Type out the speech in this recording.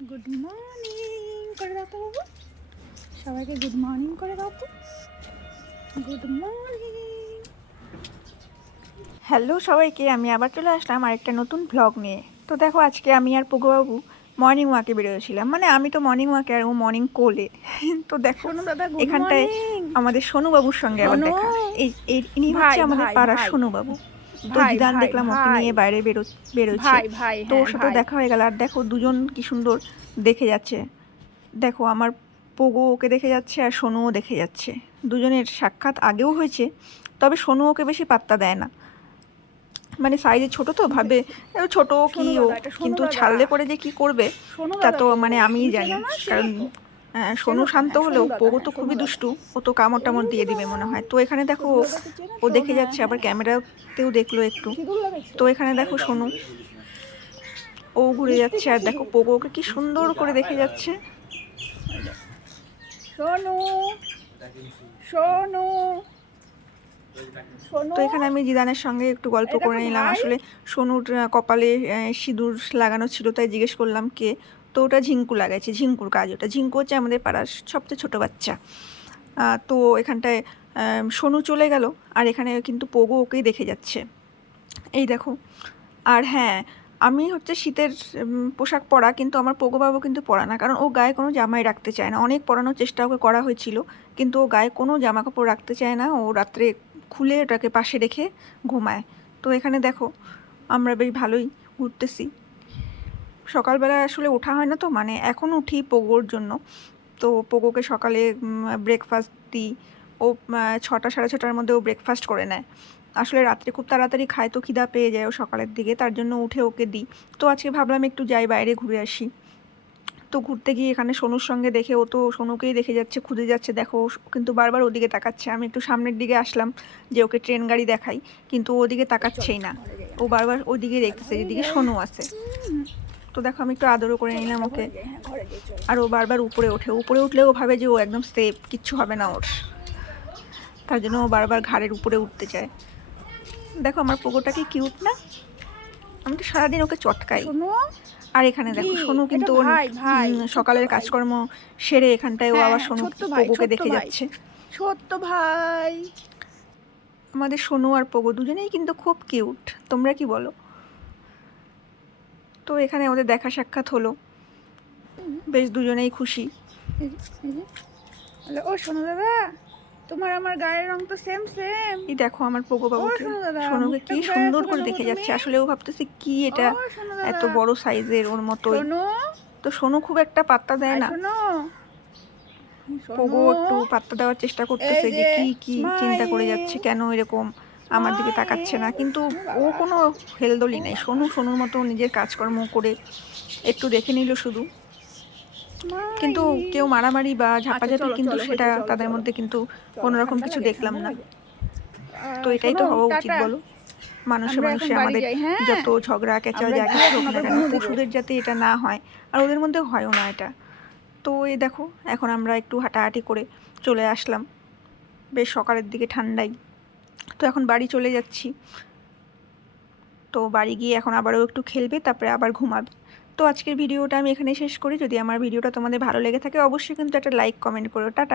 Good morning করে দাও তো বাবু, সবাইকে গুড মর্নিং করে দাও তো। Good morning. হ্যালো সবাইকে, আমি আবার চলে আসলাম আরেকটা নতুন ভ্লগ নিয়ে। তো দেখো, আজকে আমি আর পগুবাবু মর্নিং ওয়াকে বেরোয়েছিলাম। মানে আমি তো মর্নিং ওয়াকে আর ও মর্নিং কোলে। তো দেখো সোনু দাদা গুড এখানটায় মর্নিং। আমাদের সোনুবাবুর সঙ্গে আবার সোনু দেখা। ইনি হচ্ছে ভাই আমাদের ভাই পাড়ার ভাই সোনুবাবু। তো ভাই জিদান ভাই দেখলাম ওকে ভাই নিয়ে বাইরে বেরোচ্ছে। ভাই ভাই তো ওর হ্যাঁ সাথেও ভাই। দেখা হয়ে গেল। আর দেখো দুজন কি সুন্দর দেখে যাচ্ছে। দেখো আমার পোগো ওকে দেখে যাচ্ছে আর সোনুও দেখে যাচ্ছে। দুজনের সাক্ষাৎ আগেও হয়েছে, তবে সোনু ওকে বেশি পাত্তা দেয় না। মানে সাইজে ছোট তো ভাবে ছোট কি সোনু ও, দাদা, এটা সোনু কিন্তু দাদা। ছাড়লে পরে যে কি করবে সোনু তা দাদা তো তো মানে আমিই তুমি জানি। চেনো না, কারণ চেনো তো? সোনু চেনো তো? শান্ত হ্যাঁ সোনু হলেও দাদা, পোগো তো হ্যাঁ সোনু খুবই দাদা। দুষ্টু। ও তো কামড় টামড় এই দিয়ে দিবে মনে বাবা, হয়। তো এখানে দেখো সোনু দাদাকে চেনো ও তো? দেখে হ্যাঁ যাচ্ছে, আবার হ্যাঁ। ক্যামেরাতেও দেখলো একটু। সিঁদুর লাগাইছো? তো এখানে দেখো সোনু ও ঘুরে লিপস্টিক যাচ্ছে, না আর দেখো সিঁদুর? পোগো ওকে কি সুন্দর করে দেখে যাচ্ছে। সোনু, সোনু, তো সোনু। এখানে আমি জিদানের সঙ্গে একটু গল্প এই করে দেখো নিলাম। ভাই। আসলে সোনুর কপালে সিঁদুর লাগানো ছিল, তাই জিজ্ঞেস করলাম কে। তো ওটা ঝিঙ্কু লাগাইছে, ঝিঙ্কুর কাজ ওটা। ঝিঙ্কু হচ্ছে আমাদের পাড়ার সবচেয়ে ছোট বাচ্চা। তো এখানটায় সোনু চলে গেল, আর এখানে কিন্তু পোগো ওকেই দেখে যাচ্ছে। এই দেখো। আর হ্যাঁ, আমি হচ্ছে শীতের পোশাক পরা, কিন্তু আমার পোগো বাবু কিন্তু পরা না, কারণ ও গায়ে কোনো জামাই রাখতে চায় না। অনেক পরানোর চেষ্টা ওকে করা হয়েছিল, কিন্তু ও গায়ে কোনো জামা কাপড় রাখতে চায় না। ও রাত্রে খুলে ওটাকে পাশে রেখে ঘুমায়। তো এখানে দেখো আমরা বেশ ভালোই ঘুরতেছি। সকালবেলা আসলে ওঠা হয় না, তো মানে এখন উঠি পোগোর জন্য। তো পোগোকে সকালে ব্রেকফাস্ট দিই। ও 6টা সাড়ে 6টার মধ্যে ও ব্রেকফাস্ট করে নেয়। আসলে রাত্রে খুব তাড়াতাড়ি খায়, তো খিদা পেয়ে যায় ও সকালের দিকে, তার জন্য উঠে ওকে দিই। তো আজকে ভাবলাম একটু যাই বাইরে ঘুরে আসি। তো ঘুরতে গিয়ে এখানে সোনুর সঙ্গে দেখে, ও তো সোনুকেই দেখে যাচ্ছে, খুঁজে যাচ্ছে। দেখো ও কিন্তু বারবার ওদিকে তাকাচ্ছে। আমি একটু সামনের দিকে আসলাম যে ওকে ট্রেন গাড়ি দেখাই, কিন্তু ও ওদিকে চলো তাকাচ্ছেই না। ঘরে যাই ও আমরা। বারবার ওইদিকে দেখতেছে ঘরে যেদিকে যাই। সোনু আছে। তো দেখো আমি একটু আদরও করে চলো নিলাম আমরা ওকে। ঘরে যাই, হ্যাঁ ঘরে যাই চলো। আর ও বারবার উপরে ওঠে, উপরে উঠলেও ভাবে যে ও একদম সেফ, কিচ্ছু হবে না ওর। তার জন্য ও বারবার ঘাড়ের উপরে উঠতে চায়। দেখো আমার পোগোটা কি কিউট না? আমি তো সারাদিন ওকে চটকাই। সোনু। আর এখানে কি? দেখো সোনু এটা কিন্তু ওর ভাই ভাই, ছোট্ট সকালের ভাই। কাজকর্ম সেরে এখানটায় ও হ্যাঁ আবার হ্যাঁ, সোনু ছোট্ট ভাই, পোগোকে ছোট্ট দেখে ভাই, যাচ্ছে। ছোট্ট ভাই। আমাদের সোনু আর পোগো দুজনেই কিন্তু খুব কিউট, তোমরা কি বলো? তো এখানে ওদের দেখা সাক্ষাৎ হলো, বেশ দুজনেই খুশি। এই যে, এই যে। বলে, ও সোনু দাদা, তোমার আমার গায়ের রং তো সেম সেম। এই দেখো আমার পোগো ও বাবুকে, সোনু দাদা, সোনুকে মুখটা কি ঘুরে সুন্দর আসো করে কেন গো দেখে তুমি? যাচ্ছে। আসলে ও ভাবতেছে কি ও এটা, সোনু এত দাদা। বড় সাইজের ওর মতোই। সোনু, তো সোনু খুব একটা পাত্তা দেয় আয় না। সোনু, সোনু। পোগো একটু পাত্তা দেওয়ার চেষ্টা এই করতেছে যে যে, কি কি চিন্তা করে স্মাইল, যাচ্ছে, কেন এরকম আমার দিকে তাকাচ্ছে স্মাইল। না। কিন্তু ও ও বাবা, কোনো ও হেলদোলি নেই। বাবা। সোনু সোনুর মতো নিজের কাজকর্ম করে একটু দেখে নিল শুধু। কিন্তু স্মাইল। কেউ মারামারি বা আচ্ছা ঝাপাঝাপি চলো কিন্তু চলো, সেটা হয়েছে, চলো তাদের চলো। মধ্যে কিন্তু চলো, কোনো রকম ঠান্ডা কিছু লাগে, দেখলাম ঠান্ডা না। লাগে। তো এটাই শোনো তো হওয়া উচিত টাটা, বলো? মানুষে আমরা এখন মানুষে বাড়ি আমাদের যাই, হ্যাঁ। যত ঝগড়া ক্যাচাল আমরা যা গিয়ে কিছু এখন হোক না আবার কেন, ঘুমাবো গো। পশুদের যাতে এটা না হয়, আর ওদের মধ্যে হয়ও না এটা। তো এই দেখো এখন আমরা একটু হাঁটাহাঁটি করে চলে আসলাম বেশ সকালের দিকে ঠান্ডাই। তো এখন বাড়ি চলে যাচ্ছি। তো বাড়ি গিয়ে এখন আবারও একটু খেলবে, তারপরে আবার ঘুমাবে। তো আজকের ভিডিওটা আমি এখানে শেষ করি। যদি আমার ভিডিওটা তোমাদের ভালো লেগে থাকে অবশ্যই কিন্তু একটা লাইক কমেন্ট করো। টাটা।